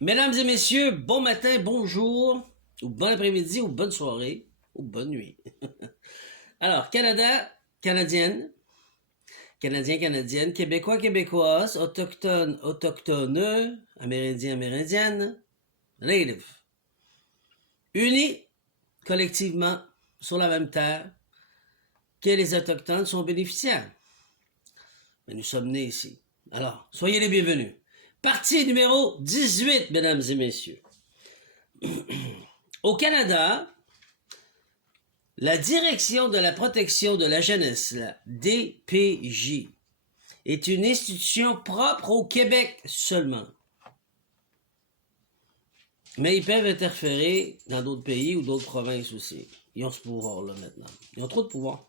Mesdames et messieurs, bon matin, bonjour, ou bon après-midi, ou bonne soirée, ou bonne nuit. Alors, Canada, Canadienne, Canadien, Canadienne, Québécois, Québécoises, Autochtones, Autochtones, Amérindiens, Amérindiennes, Native. Unis collectivement sur la même terre que les Autochtones sont bénéficiaires. Mais nous sommes nés ici. Alors, soyez les bienvenus. Partie numéro 18, mesdames et messieurs. Au Canada, la Direction de la protection de la jeunesse, la DPJ, est une institution propre au Québec seulement. Mais ils peuvent interférer dans d'autres pays ou d'autres provinces aussi. Ils ont ce pouvoir-là maintenant. Ils ont trop de pouvoir.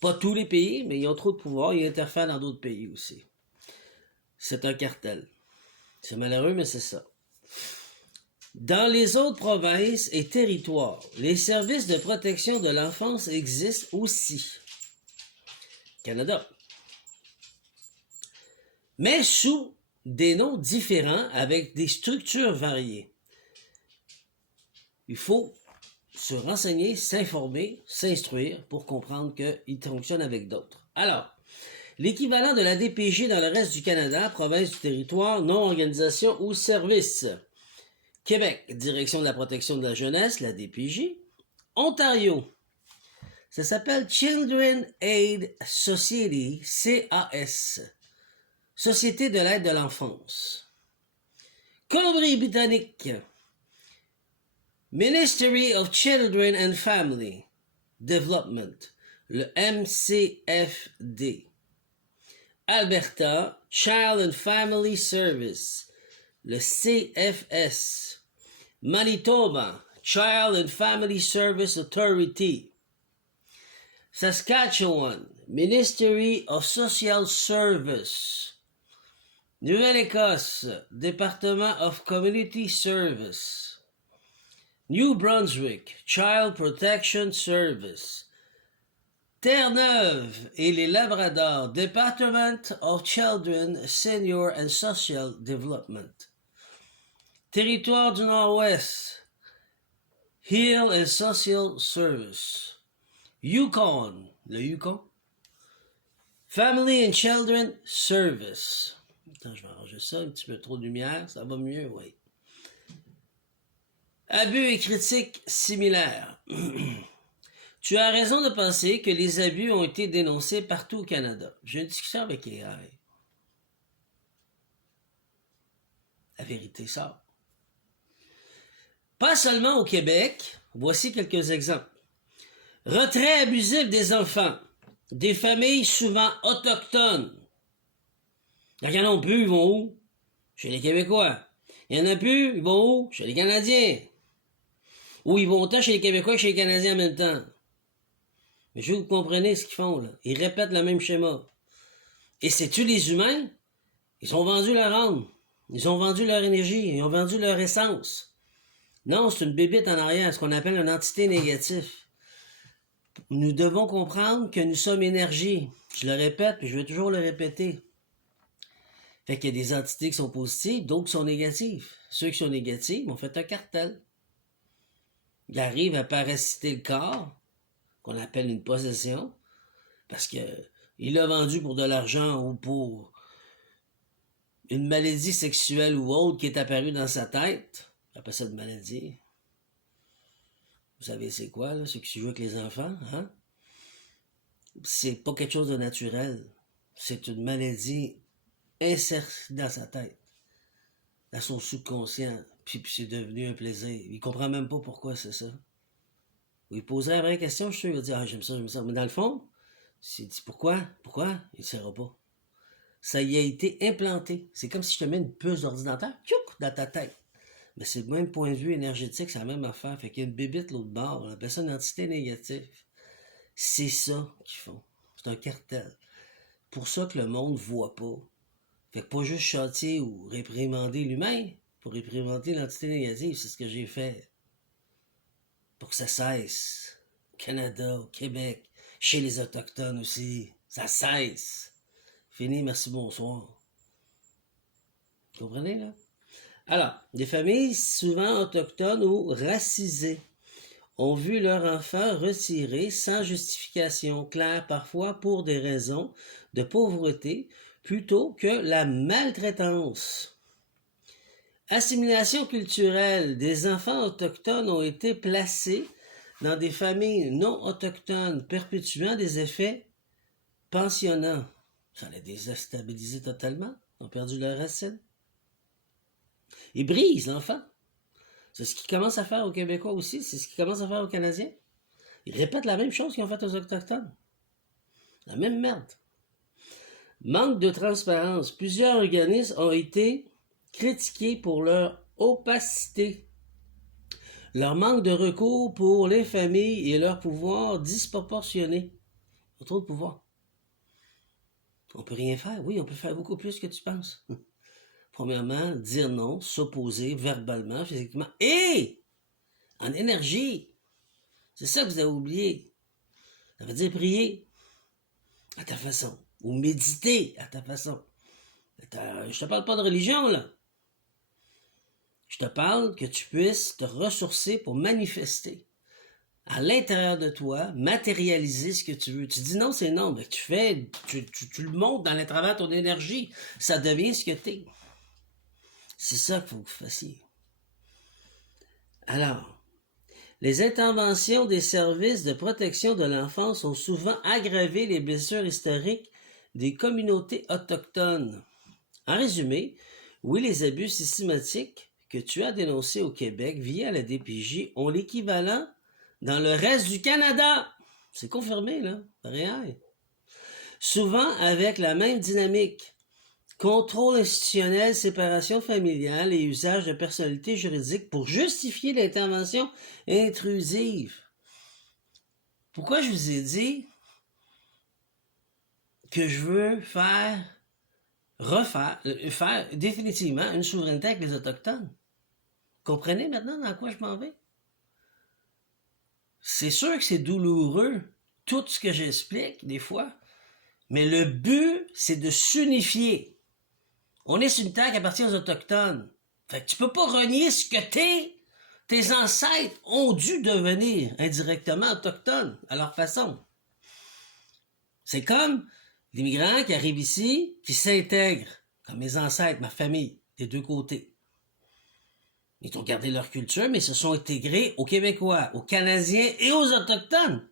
Pas tous les pays, mais ils ont trop de pouvoir. Ils interfèrent dans d'autres pays aussi. C'est un cartel. C'est malheureux, mais c'est ça. Dans les autres provinces et territoires, les services de protection de l'enfance existent aussi. Canada. Mais sous des noms différents avec des structures variées. Il faut se renseigner, s'informer, s'instruire pour comprendre qu'il fonctionne avec d'autres. Alors, l'équivalent de la DPJ dans le reste du Canada, province du territoire, non organisation ou service. Québec, Direction de la protection de la jeunesse, la DPJ. Ontario, ça s'appelle Children Aid Society, CAS. Société de l'aide de l'enfance. Colombie-Britannique, Ministry of Children and Family Development, le MCFD. Alberta, Child and Family Service, le CFS. Manitoba, Child and Family Service Authority. Saskatchewan, Ministry of Social Service. Nouvelle-Écosse, Department of Community Service. New Brunswick, Child Protection Service. Terre-Neuve et les Labradors, Department of Children, Senior and Social Development. Territoire du Nord-Ouest, Heal and Social Service. Yukon, le Yukon. Family and Children Service. Attends, je vais arranger ça, un petit peu trop de lumière, ça va mieux, oui. Abus et critiques similaires. Tu as raison de penser que les abus ont été dénoncés partout au Canada. J'ai une discussion avec AI. La vérité sort. Pas seulement au Québec, voici quelques exemples. Retrait abusif des enfants, des familles souvent autochtones. Il y en a plus, ils vont où? Chez les Québécois. Il y en a plus, ils vont où? Chez les Canadiens. Ou ils vont autant chez les Québécois que chez les Canadiens en même temps. Mais je veux que vous compreniez ce qu'ils font, là. Ils répètent le même schéma. Et c'est-tu les humains? Ils ont vendu leur âme. Ils ont vendu leur énergie. Ils ont vendu leur essence. Non, c'est une bébite en arrière, ce qu'on appelle une entité négative. Nous devons comprendre que nous sommes énergie. Je le répète, puis je vais toujours le répéter. Fait qu'il y a des entités qui sont positives, d'autres qui sont négatives. Ceux qui sont négatifs ont fait un cartel. Ils arrivent à parasiter le corps, qu'on appelle une possession, parce que il l'a vendu pour de l'argent ou pour une maladie sexuelle ou autre qui est apparue dans sa tête. On appelle ça une maladie. Vous savez c'est quoi, là, ceux qui jouent avec les enfants, hein? C'est pas quelque chose de naturel. C'est une maladie insérée dans sa tête, dans son subconscient, puis c'est devenu un plaisir. Il comprend même pas pourquoi c'est ça. Il poserait la vraie question, je suis sûr, il va dire, ah, j'aime ça, j'aime ça. Mais dans le fond, s'il dit pourquoi, il ne saura pas. Ça y a été implanté. C'est comme si je te mets une puce d'ordinateur, tchouk, dans ta tête. Mais c'est le même point de vue énergétique, c'est la même affaire. Fait qu'il y a une bébite l'autre bord, on appelle ça une entité négative. C'est ça qu'ils font. C'est un cartel. Pour ça que le monde ne voit pas. Fait que pas juste châtier ou réprimander l'humain, pour réprimander l'entité négative, c'est ce que j'ai fait. Pour que ça cesse. Au Canada, au Québec, chez les Autochtones aussi. Ça cesse. Fini, merci, bonsoir. Vous comprenez, là? Alors, des familles souvent autochtones ou racisées ont vu leur enfant retiré sans justification claire, parfois pour des raisons de pauvreté, plutôt que la maltraitance. Assimilation culturelle. Des enfants autochtones ont été placés dans des familles non autochtones, perpétuant des effets pensionnants. Ça les déstabilisé totalement. Ils ont perdu leurs racines. Ils brisent l'enfant. C'est ce qu'ils commencent à faire aux Québécois aussi, c'est ce qu'ils commencent à faire aux Canadiens. Ils répètent la même chose qu'ils ont fait aux Autochtones. La même merde. Manque de transparence. Plusieurs organismes ont été critiqués pour leur opacité, leur manque de recours pour les familles et leur pouvoir disproportionné. Ils ont trop de pouvoir. On peut rien faire. Oui, on peut faire beaucoup plus que tu penses. Premièrement, dire non, s'opposer verbalement, physiquement et en énergie. C'est ça que vous avez oublié. Ça veut dire prier à ta façon ou méditer à ta façon. Je te parle pas de religion, là. Je te parle que tu puisses te ressourcer pour manifester à l'intérieur de toi, matérialiser ce que tu veux. Tu dis non, c'est non. Ben, tu le montres dans le travers de ton énergie. Ça devient ce que t'es. C'est ça qu'il faut que vous fassiez. Alors, les interventions des services de protection de l'enfance ont souvent aggravé les blessures historiques des communautés autochtones. En résumé, oui, les abus systématiques que tu as dénoncés au Québec via la DPJ ont l'équivalent dans le reste du Canada. C'est confirmé, là. Rien. Souvent avec la même dynamique. Contrôle institutionnel, séparation familiale et usage de personnalité juridique pour justifier l'intervention intrusive. Pourquoi je vous ai dit que je veux faire définitivement une souveraineté avec les Autochtones? Comprenez maintenant dans quoi je m'en vais? C'est sûr que c'est douloureux, tout ce que j'explique, des fois, mais le but, c'est de s'unifier. On est sur une terre qui appartient aux Autochtones. Fait que tu peux pas renier ce que t'es. Tes ancêtres ont dû devenir indirectement autochtones à leur façon. C'est comme les migrants qui arrivent ici, qui s'intègrent, comme mes ancêtres, ma famille, des deux côtés. Ils ont gardé leur culture, mais ils se sont intégrés aux Québécois, aux Canadiens et aux Autochtones.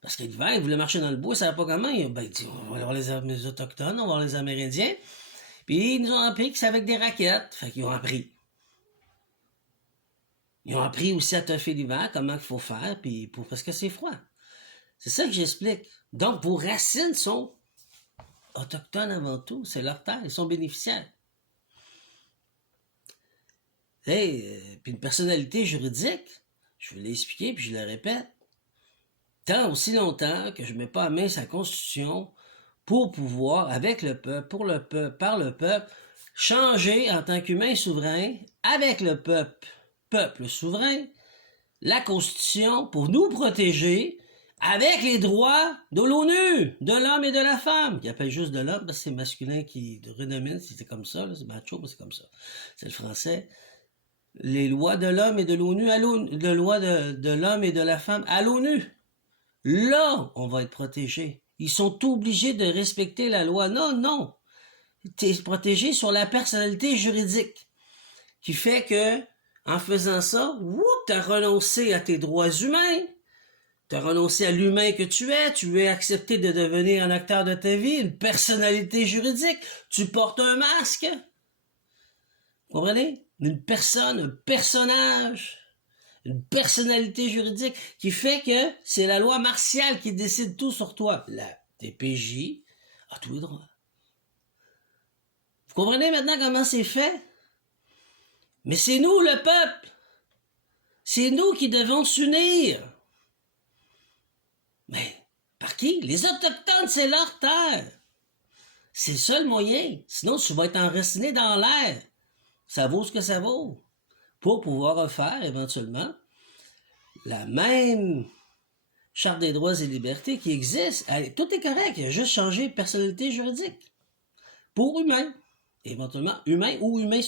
Parce que l'hiver, ils voulaient marcher dans le bois, ils ne savaient pas comment. Ils dit, on va voir les Autochtones, on va voir les Amérindiens. Puis ils nous ont appris que c'est avec des raquettes. Fait qu'ils ont appris. Ils ont appris aussi à toffer l'hiver, comment il faut faire, parce que c'est froid. C'est ça que j'explique. Donc, vos racines sont autochtones avant tout. C'est leur terre. Ils sont bénéficiaires. Puis une personnalité juridique, je vais l'expliquer, puis je le répète, tant aussi longtemps que je ne mets pas à main sa constitution pour pouvoir, avec le peuple, pour le peuple, par le peuple, changer en tant qu'humain souverain, avec le peuple souverain, la constitution pour nous protéger, avec les droits de l'ONU, de l'homme et de la femme, qui appelle juste de l'homme, parce que c'est masculin qui renomine, c'est comme ça, là, c'est macho, mais c'est comme ça. C'est le français. Les lois de l'homme et de l'ONU à l'ONU, les lois de l'homme et de la femme à l'ONU. Là, on va être protégé. Ils sont obligés de respecter la loi. Non, non. Tu es protégé sur la personnalité juridique. Qui fait que, en faisant ça, tu as renoncé à tes droits humains. Tu as renoncé à l'humain que tu es accepté de devenir un acteur de ta vie, une personnalité juridique, tu portes un masque. Vous comprenez? Une personne, un personnage, une personnalité juridique qui fait que c'est la loi martiale qui décide tout sur toi. La DPJ a tous les droits. Vous comprenez maintenant comment c'est fait? Mais c'est nous, le peuple. C'est nous qui devons s'unir. Mais par qui? Les Autochtones, c'est leur terre. C'est le seul moyen. Sinon, tu vas être enraciné dans l'air. Ça vaut ce que ça vaut. Pour pouvoir refaire, éventuellement, la même Charte des droits et libertés qui existe. Tout est correct. Il a juste changé de personnalité juridique. Pour humain. éventuellement humain ou humain